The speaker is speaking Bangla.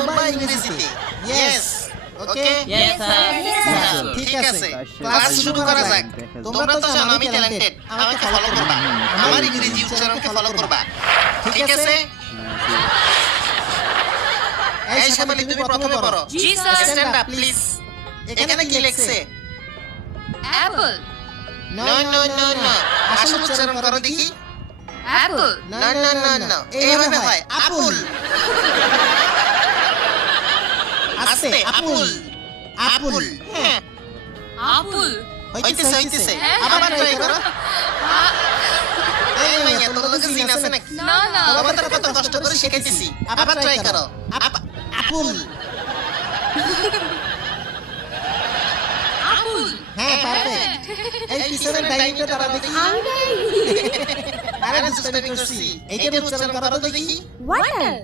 বলবা ইংরেজিতে। ইয়েস। ওকে? Yes, sir. ঠিক আছে, ক্লাস শুরু করা যাক। তোমরা তো জানো আমি ট্যালেন্টেড, আমাকে ফলো করবা, আমার ইংরেজি উচ্চারণকে ফলো করবা, ঠিক আছে? এই শেফালি, তুমি প্রথমে পড়ো। জি স্যার। Stand up please. এখানে কি লেখছে? Apple, no no no no, আসল উচ্চারণ করো দেখি। Apple, no no no no, এইভাবে হয় আপুল। আস্তে, আপুল আপুল। হ্যাঁ, আপুল, হইতেছে। আবার ট্রাই করো। এই মাইয়া, তোর লগে জিন আছে নাকি? না না, তোমাদের কত কষ্ট করে শিখাইতেছি, আবার ট্রাই করো। আপুল। আপুল, হ্যাঁ, পারফেক্ট। এই পিছনের ডাইনিংটা তারা দেখি। আরে দুষ্টামি করছি, এইটার উচ্চারণ করো তো দেখি। Water.